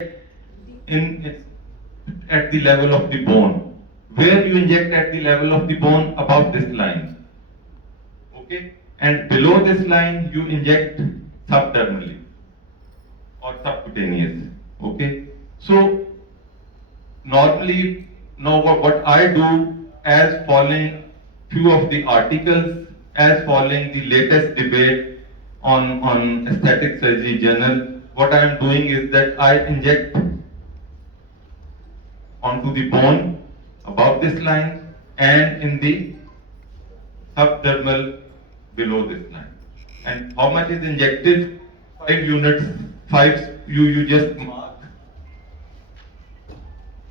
in at the level of the bone. Where you inject at the level of the bone above this line, okay, and below this line you inject subdermally or subcutaneous, okay. So normally, now what I do, as following few of the articles, as following the latest debate on aesthetic surgery journal, what I am doing is that I inject onto the bone above this line and in the subdermal below this line. And how much is injected? 5 units. Five you just mark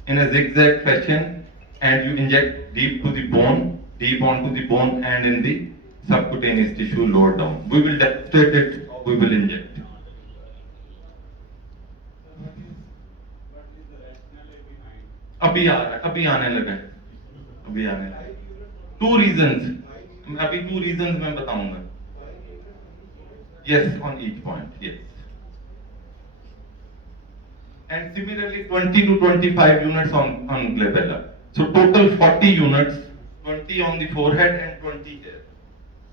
in a zigzag fashion and you inject deep to the bone, deep onto the bone and in the subcutaneous tissue lower down. We will demonstrate it how we will inject. अभी आ रहा है, अभी आने लगा है, अभी आने लगा है. Two reasons. अभी two reasons मैं बताऊंगा. Yes, on each point. Yes. And similarly 20 to 25 units on glabella. So total 40 units, 20 on the forehead and 20 here.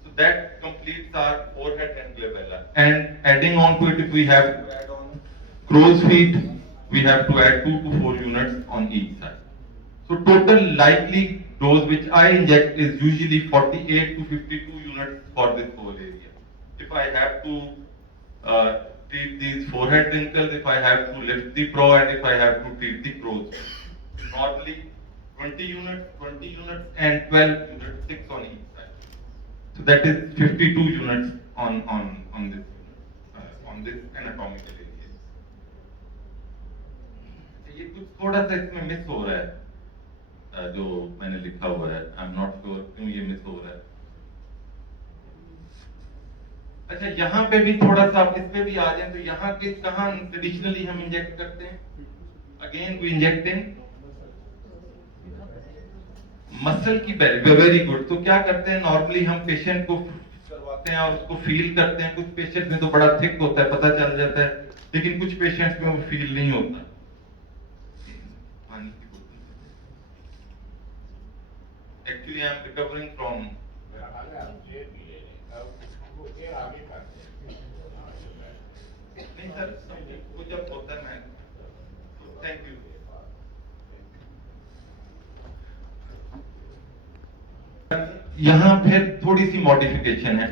So that completes our forehead and glabella. And adding on to it, if we have to add on crow's feet, we have to add 2 to 4 units on each side. So total likely dose which I inject is usually 48 to 52 units for this whole area. If I have to treat these forehead wrinkles, if I have to lift the brow, and if I have to treat the crow's feet. Normally 20 units and 12 units, 6 on each side. So that is 52 units on this anatomical area. ये कुछ थोड़ा सा इसमें मिस हो रहा है, जो मैंने लिखा हुआ है. आई एम नॉट श्योर क्यों ये मिस हो रहा है. अच्छा, यहाँ पे भी थोड़ा सा आप इस पे भी आ जाए तो यहाँ के कहाँ ट्रेडिशनली हम इंजेक्ट करते हैं. Again we inject in muscle की बेल्ट. Very good. तो क्या करते हैं, नॉर्मली हम पेशेंट को करवाते हैं और उसको फील करते हैं. कुछ पेशेंट में तो बड़ा थिक होता है, पता चल जाता है, लेकिन कुछ पेशेंट्स में वो फील नहीं होता. Actually I am recovering from. नहीं सर, कुछ जब होता है मैं. Thank you. यहाँ फिर थोड़ी सी मॉडिफिकेशन है,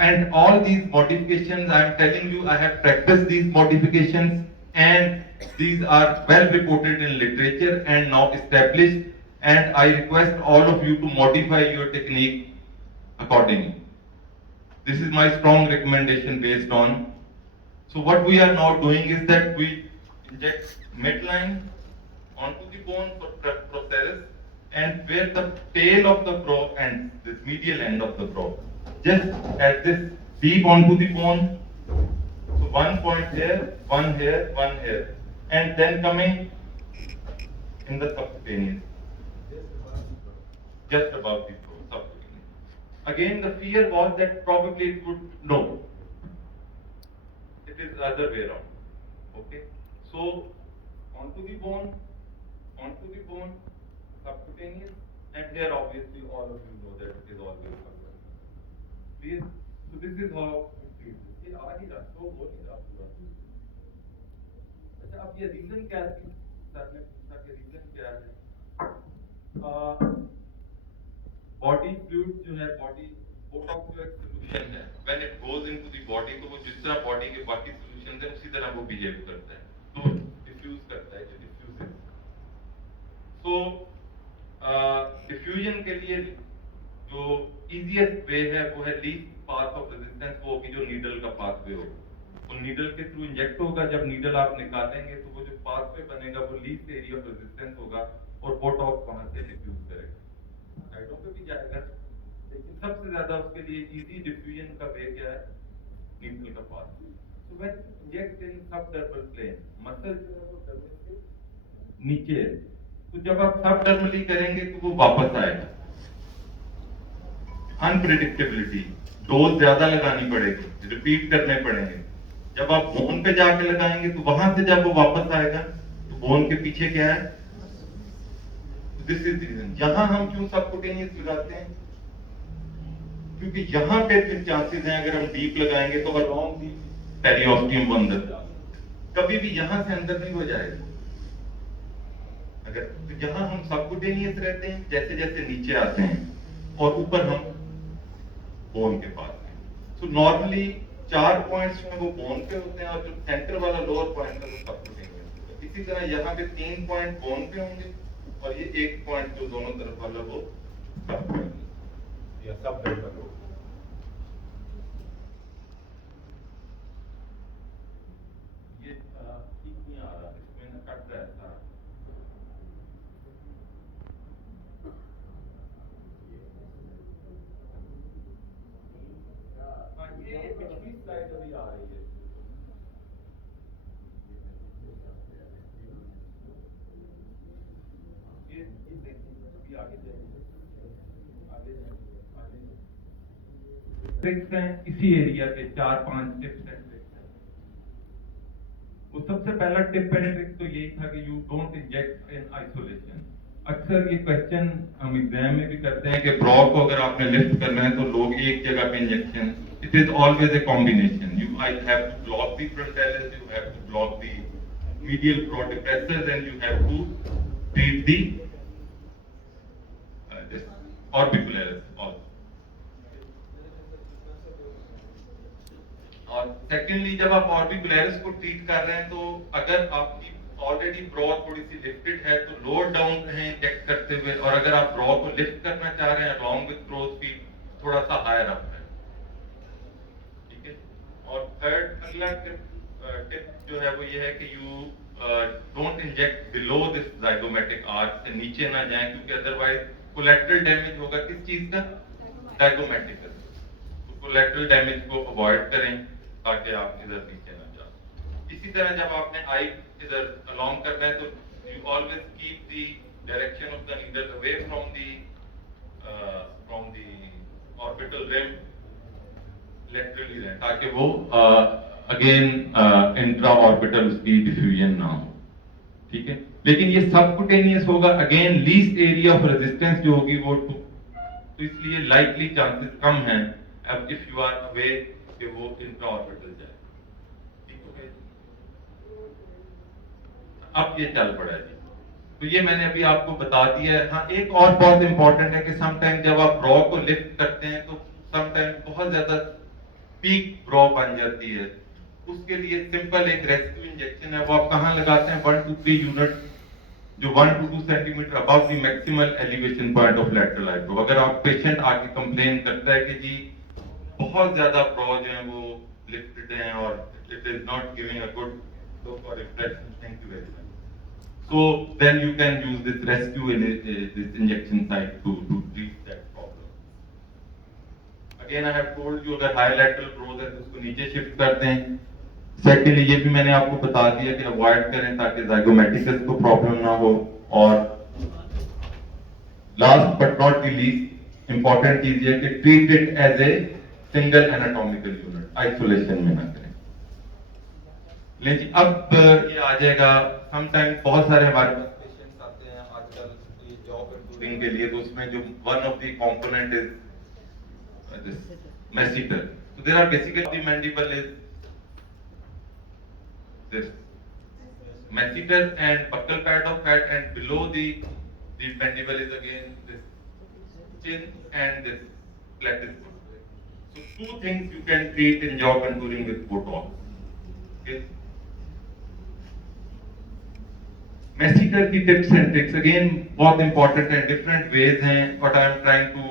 and all these modifications I am telling you, I have practised these modifications and these are well reported in literature and now established, and I request all of you to modify your technique accordingly. This is my strong recommendation based on. So what we are now doing is that we inject midline onto the bone for procerus, and where the tail of the brow ends, this medial end of the brow, just at this deep onto the bone. So one point here, one here, one here, and then coming in the subcutaneous, just above the brow, subcutaneous. Again, the fear was that probably it would no. It is the other way around. Okay, so onto the bone, subcutaneous, and here obviously all of you know that it is always covered. Please, so this is how it feels. ये आ ही रहा, तो हो नहीं रहा पूरा. अच्छा, अब ये रीजन क्या थी, सर ने पूछा कि रीजन क्या है. बॉडी फ्लूइड जो है, बॉडी बोटॉक्स जो एक सोल्यूशन है, when it goes into the body, तो वो जिस तरह बॉडी के बाकी सॉल्यूशंस है उसी तरह वो बिहेव करता है, तो डिफ्यूज करता है, जो डिफ्यूज. सो डिफ्यूजन के लिए जो इजीएस्ट वे है वो है लीस्ट पाथ ऑफ रेजिस्टेंस. वो होगी जो नीडल का पाथवे होगा, वो नीडल के थ्रू इंजेक्ट होगा. जब नीडल आप निकालेंगे तो वो जो पाथवे बनेगा वो लीस्ट एरिया ऑफ रेजिस्टेंस होगा और बोटॉक्स वहां से डिफ्यूज करेगा. साइडों पे भी जाएगा, लेकिन सबसे ज्यादा उसके लिए इजी डिफ्यूजन का वे क्या है, नीडल का path. So when inject in subdermal plane, muscle जो है वो डर्मल के नीचे है, तो जब आप सबडर्मली करेंगे तो वो वापस आएगा. अनप्रेडिक्टेबिलिटी, डोज ज्यादा लगानी पड़ेगी, रिपीट करने पड़ेंगे. जब आप बोन पे जाके लगाएंगे तो वहां से जब वो वापस आएगा तो बोन के पीछे क्या है, दिस इज रीजन। यहां हम क्यों सबकुटेनियस लगाते हैं, क्योंकि यहाँ पे फिर चांसेस हैं अगर हम डीप लगाएंगे तो अलोंग दी पेरियोस्टियम अंदर कभी भी यहाँ से अंदर नहीं हो जाएगा। अगर तो यहाँ हम सबकुटेनियस रहते हैं, जैसे जैसे नीचे आते हैं और ऊपर हम बोन के पास हैं। सो नॉर्मली 4 पॉइंट्स में वो बोन पे होते हैं और जो सेंटर वाला लोअर पॉइंट है वो सबकुटेनियस होता है। इसी तरह यहाँ पे 3 पॉइंट बोन पे होंगे और ये 1 पॉइंट जो दोनों तरफ वाला वो सबकुटेनियस या सब होगा। ये ठीक नहीं आ रहा, इसमें ना कट रहा है सारा। हाँ, ये पिछली स्लाइड अभी आ रही है। ये देखिए अभी आगे जाएंगे, आगे जाएंगे, आगे ट्रिक्स हैं इसी एरिया के 4-5 टिप्स एंड ट्रिक्स हैं। वो सबसे पहला टिप एंड ट्रिक तो यही था कि you don't inject in isolation. अक्सर ये क्वेश्चन हम एग्जाम में भी करते हैं कि ब्रॉ को अगर आपने लिफ्ट करना है तो लोग एक जगह पे injection, it is always a combination. You I have to block the frontalis, you have to block the medial pro depressors and you have to treat the this orbicularis also. और सेकेंडली जब आप ऑर्बिकुलरिस को ट्रीट कर रहे हैं तो अगर आपकी ऑलरेडी ब्रॉ थोड़ी सी लिफ्टेड है तो लोअर डाउन रहें इंजेक्ट करते हुए, और अगर आप ब्रॉ को लिफ्ट करना चाह रहे हैं अलोंग विद क्रोज फीट थोड़ा सा हायर अप है, ठीक है। और थर्ड अगला टिप जो है वो ये है कि you don't inject below this zygomatic arch, से नीचे ना जाएं क्योंकि अदरवाइज कोलेटरल डैमेज होगा। किस चीज का, जाइगोमेटिक। तो कोलेटरल डैमेज को अवॉइड करें ताकि आप इधर नीचे ना जाओ। इसी तरह जब आपने आई इधर अलोंग करना है तो you always keep the direction of the needle away from the orbital rim, laterally रहे ताकि वो अगेन इंट्रा ऑर्बिटल उसकी डिफ्यूजन ना हो, ठीक है। लेकिन ये सबकुटेनियस होगा, again least area of resistance जो होगी वो तो इसलिए लाइकली चांसेस कम हैं अब इफ यू आर अवे कि वो इंट्रा ऑर्बिटल जाए, ठीक हो गया। अब ये चल पड़ा जी, तो ये मैंने अभी आपको बता दिया है। हाँ, एक और बहुत इंपॉर्टेंट है कि समटाइम जब आप ब्रॉ को लिफ्ट करते हैं तो समटाइम बहुत ज्यादा पीक ब्रॉ बन जाती है। उसके लिए सिंपल एक रेस्क्यू इंजेक्शन है, वो आप कहाँ लगाते हैं, 1 to 3 यूनिट जो 1 to 2 centimetre above the maximal elevation point of lateral eyebrow. अगर आप पेशेंट आके कंप्लेन करता है कि जी बहुत ज्यादा ब्रॉ जो है वो लिफ्टेड हैं और it is not giving a good look और impression, thank you very much, so then you can use this rescue in this injection site to treat that problem. Again I have told you अगर high lateral growth है तो उसको नीचे शिफ्ट करते हैं। सेकेंडली ये भी मैंने आपको बता दिया कि अवॉइड करें ताकि जाइगोमेटिकस को प्रॉब्लम ना हो। और last but not the least important चीज ये कि treat it as a single anatomical unit, isolation में ना करें। लेकिन अब ये आ जाएगा, समटाइम बहुत सारे हमारे पास पेशेंट्स आते हैं आजकल ये जॉब इंक्लूडिंग के लिए, तो उसमें जो one of the component is this masseter. So there are basically the mandible is this masseter and buccal pad of fat, and below the mandible is again this chin and this platysma. So two things you can treat in jaw contouring with Botox. Okay. Masseter की tips and tricks again बहुत important and different ways हैं. What I am trying to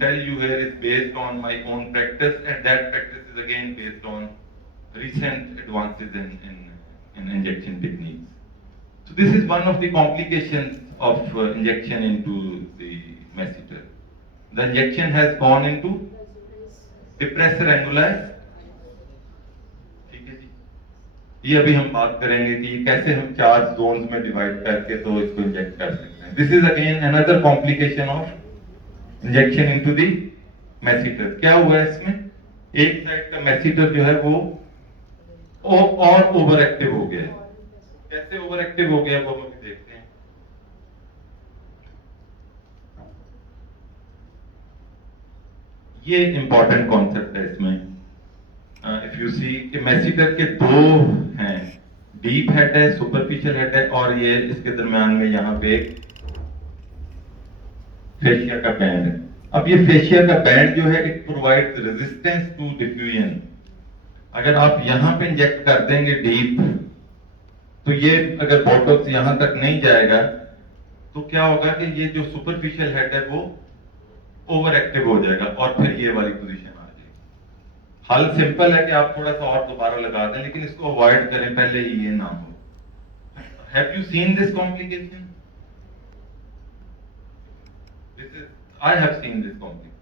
tell you here is based on my own practice, and that practice is again based on recent advances in injection techniques. So this is one of the complications of injection into the masseter. The injection has gone into depressor anguli. ठीक है जी, ये अभी हम बात करेंगे कि कैसे हम 4 जोन्स में डिवाइड करके तो इसको इंजेक्ट कर सकते हैं। This is again another complication of injection into the masseter। क्या हुआ है इसमें, एक साइड का masseter जो है वो और ओवर एक्टिव हो गया। कैसे ओवर एक्टिव हो गया वो हम अभी देखते हैं। ये इंपॉर्टेंट कॉन्सेप्ट है इसमें। इफ यू सी कि मेसिटर के दो हैं, डीप हेड है, सुपरफिशियल हेड है, और ये इसके दरम्यान में यहाँ पे एक फेशिया का बैंड है। अब ये फेशिया का बैंड जो है it provides resistance to diffusion. अगर आप यहां पे इंजेक्ट कर देंगे डीप, तो ये अगर बोटॉक्स यहां तक नहीं जाएगा तो क्या होगा कि ये जो सुपरफिशियल हेड है वो ओवर एक्टिव हो जाएगा और फिर ये वाली पोजीशन आ जाएगी। हल सिंपल है कि आप थोड़ा सा और दोबारा लगा दें, लेकिन इसको अवॉइड करें, पहले ही ये ना हो। Have you seen this complication? This is, I have seen this complication.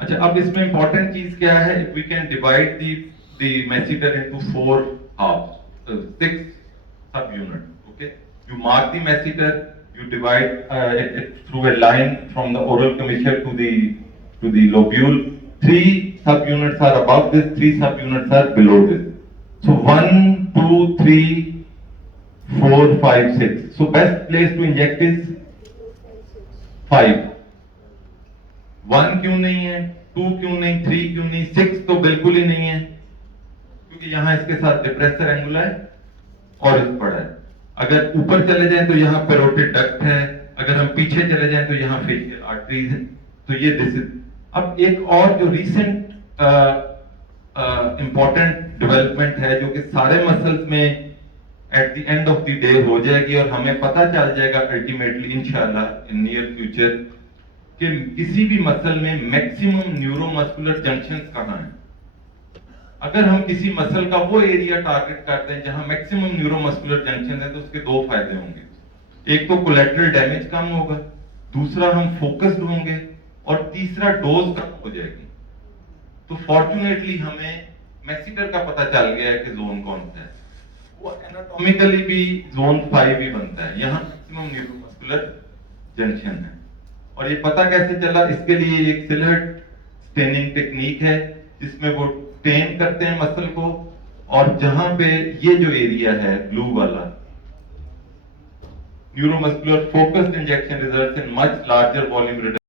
अच्छा, अब इसमें इंपॉर्टेंट चीज क्या है? वी कैन डिवाइड द मेसिटर into 4 halves, 6 sub units. Okay, you mark the mesoter, you divide it through a line from the oral commissure to the lobule. 3 subunits are above this, 3 subunits are below this. So 1, 2, 3, 4, 5, 6. So best place to inject is 5. 1 क्यों नहीं है, 2 क्यों नहीं, 3 क्यों नहीं, 6 तो बिल्कुल ही नहीं है, क्योंकि यहां इसके साथ डिप्रेसर एंगुला है और इस पड़ा है। अगर ऊपर चले जाएं तो यहाँ पेरोटिड डक्ट है, अगर हम पीछे चले जाएं तो यहाँ फेशियल आर्टरीज है। तो ये दिस इज। अब एक और जो रीसेंट इंपॉर्टेंट डेवलपमेंट है जो कि सारे मसल्स में at the end of the day हो जाएगी और हमें पता चल जाएगा अल्टीमेटली इंशाल्लाह इन नियर फ्यूचर कि किसी भी मसल में मैक्सिमम न्यूरोमस्कुलर जंक्शंस कहाँ हैं। अगर हम किसी मसल का वो एरिया टारगेट करते हैं जहां मैक्सिमम न्यूरोमस्कुलर जंक्शन है तो उसके दो फायदे होंगे। एक तो कोलेटरल डैमेज कम होगा, दूसरा हम फोकस्ड होंगे, और तीसरा डोज कम हो जाएगी। तो फॉर्चुनेटली हमें मेसिटर का पता चल गया है कि जोन कौन सा है। वो एनाटॉमिकली भी जोन 5 ही बनता है, यहाँ मैक्सिमम न्यूरोमस्कुलर जंक्शन है। और ये पता कैसे चला? इसके लिए एक सिलहट स्टेनिंग टेक्निक है जिसमें वो स्टेन करते हैं मसल को, और जहां पे ये जो एरिया है ब्लू वाला, neuromuscular focused injection results in much larger volume